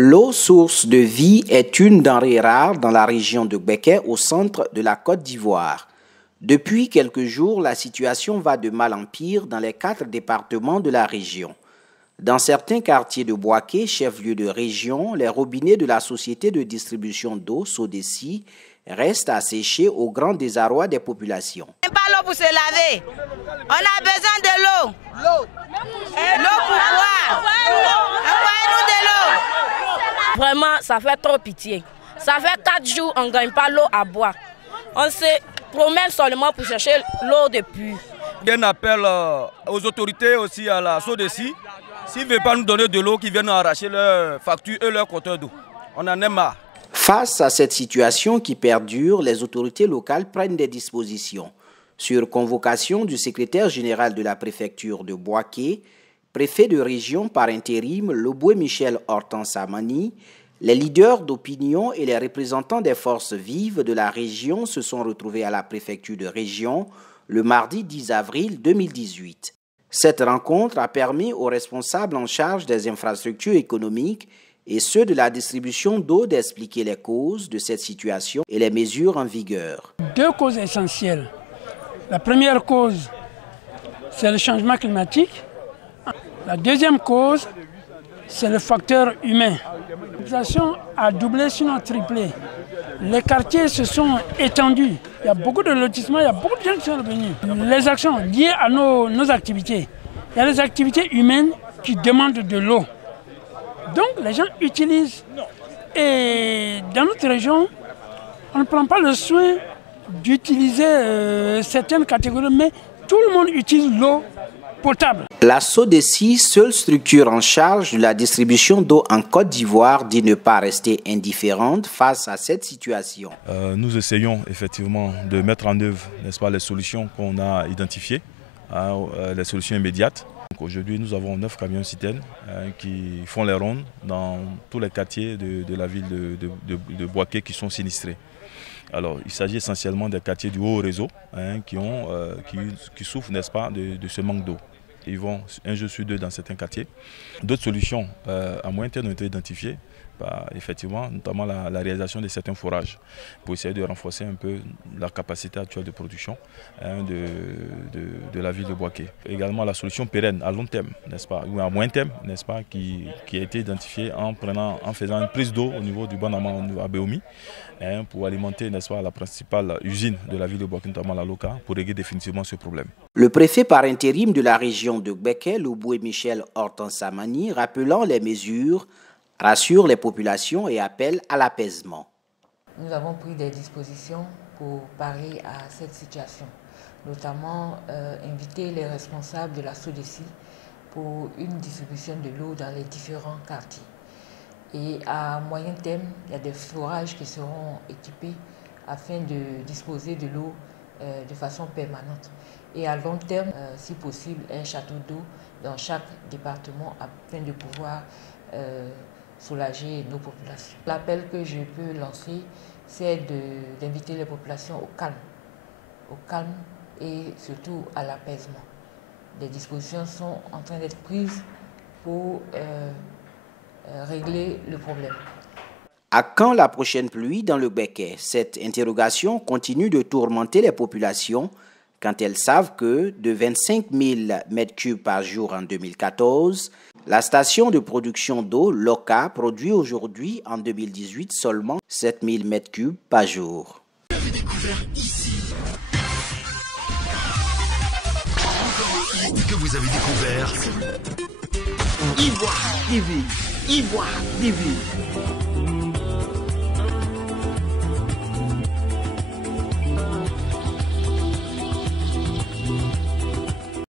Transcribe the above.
L'eau, source de vie, est une denrée rare dans la région de Gbeke, au centre de la Côte d'Ivoire. Depuis quelques jours, la situation va de mal en pire dans les 4 départements de la région. Dans certains quartiers de Boaké, chef-lieu de région, les robinets de la société de distribution d'eau, Sodeci, restent à sécher au grand désarroi des populations. On n'a pas l'eau pour se laver. On a besoin de l'eau. L'eau pour boire. Envoyez-nous de l'eau. Vraiment, ça fait trop pitié. Ça fait 4 jours qu'on ne gagne pas l'eau à boire. On se promène seulement pour chercher l'eau de puits. Un appel aux autorités aussi à la Sodeci. S'ils ne veulent pas nous donner de l'eau, qu'ils viennent arracher leurs factures et leurs compteurs d'eau. On en est marre. Face à cette situation qui perdure, les autorités locales prennent des dispositions. Sur convocation du secrétaire général de la préfecture de Boaké, préfet de région par intérim, Loboué Michel Hortense Amani, les leaders d'opinion et les représentants des forces vives de la région se sont retrouvés à la préfecture de région le mardi 10 avril 2018. Cette rencontre a permis aux responsables en charge des infrastructures économiques et ceux de la distribution d'eau d'expliquer les causes de cette situation et les mesures en vigueur. 2 causes essentielles. La première cause, c'est le changement climatique. La deuxième cause, c'est le facteur humain. La population a doublé, sinon triplé. Les quartiers se sont étendus. Il y a beaucoup de lotissements, il y a beaucoup de gens qui sont revenus. Les actions liées à nos activités. Il y a les activités humaines qui demandent de l'eau. Donc les gens utilisent. Et dans notre région, on ne prend pas le soin d'utiliser certaines catégories, mais tout le monde utilise l'eau potable. La Sodeci, seule structure en charge de la distribution d'eau en Côte d'Ivoire, dit ne pas rester indifférente face à cette situation. Nous essayons effectivement de mettre en œuvre, n'est-ce pas, les solutions qu'on a identifiées, les solutions immédiates. Aujourd'hui, nous avons 9 camions-citernes qui font les rondes dans tous les quartiers de la ville de Boaké qui sont sinistrés. Alors, il s'agit essentiellement des quartiers du haut réseau qui souffrent, n'est-ce pas, de ce manque d'eau. Ils vont un jour sur 2 dans certains quartiers. D'autres solutions à moyen terme ont été identifiées, effectivement, notamment la réalisation de certains forages pour essayer de renforcer un peu la capacité actuelle de production de la ville de Boaké. Également la solution pérenne à long terme, n'est-ce pas, ou à moyen terme, n'est-ce pas, qui a été identifiée en faisant une prise d'eau au niveau du Banama à Béomi, pour alimenter, n'est-ce pas, la principale usine de la ville de Boaké, notamment la Loca, pour régler définitivement ce problème. Le préfet par intérim de la région de Gbeke, Loboué Michel Hortense Amani, rappelant les mesures, rassure les populations et appelle à l'apaisement. Nous avons pris des dispositions pour parer à cette situation, notamment inviter les responsables de la Sodeci pour une distribution de l'eau dans les différents quartiers. Et à moyen terme, il y a des forages qui seront équipés afin de disposer de l'eau de façon permanente. Et à long terme, si possible, un château d'eau dans chaque département afin de pouvoir soulager nos populations. L'appel que je peux lancer, c'est d'inviter les populations au calme et surtout à l'apaisement. Des dispositions sont en train d'être prises pour régler le problème. À quand la prochaine pluie dans le Gbeke? Cette interrogation continue de tourmenter les populations quand elles savent que de 25 000 m3 par jour en 2014, la station de production d'eau, Loca, produit aujourd'hui, en 2018, seulement 7 000 m3 par jour. Vous avez découvert ici. Que vous avez découvert Ivoire TV. Ivoire TV.